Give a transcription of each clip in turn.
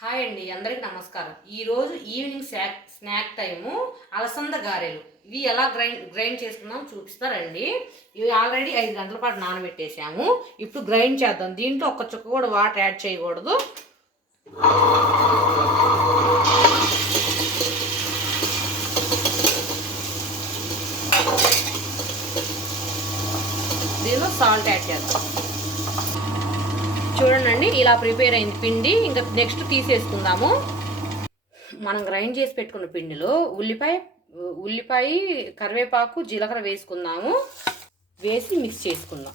Hi అండి అందరికి నమస్కారం. ఈరోజు ఈవినింగ్ స్నాక్ స్నాక్ టైము అలసంద గారెలు. ఇవి ఎలా గ్రైండ్ గ్రైండ్ చేసుకుందాం చూపిస్తారండి ఇవి ఆల్రెడీ ఐదు గంటల పాటు నానబెట్టేసాము. ఇప్పుడు గ్రైండ్ చేద్దాం. దీంట్లో ఒక్క చుక్క కూడా వాటర్ యాడ్ చేయకూడదు. దీనిలో సాల్ట్ యాడ్ చేద్దాం. చూడండి ఇలా ప్రిపేర్ అయింది పిండి. ఇంకా నెక్స్ట్ తీసేసుకుందాము. మనం గ్రైండ్ చేసి పెట్టుకున్న పిండిలో ఉల్లిపాయ ఉల్లిపాయ కరివేపాకు జీలకర్ర వేసుకుందాము. వేసి మిక్స్ చేసుకుందాం.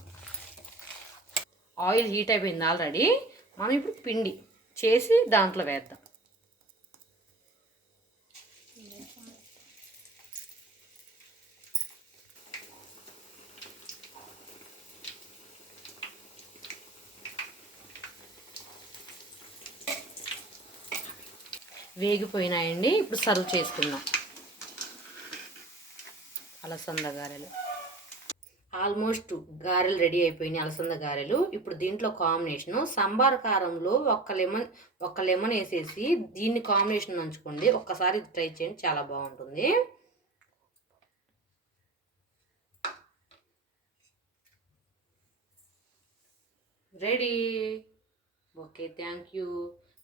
ఆయిల్ హీట్ అయిపోయింది ఆల్రెడీ. మనం ఇప్పుడు పిండి చేసి దాంట్లో వేద్దాం. వేగిపోయినాయండి. ఇప్పుడు సర్వ్ చేసుకుందాం. అలసంద గారెలు. ఆల్మోస్ట్ గారెలు రెడీ అయిపోయినాయి అలసంద గారెలు. ఇప్పుడు దీంట్లో కాంబినేషను సాంబార్ కారంలో ఒక్క లెమన్ ఒక్క లెమన్ వేసేసి దీన్ని కాంబినేషన్ నంచుకోండి ఒక్కసారి ట్రై చేయండి చాలా బాగుంటుంది. రెడీ. Okay thank you.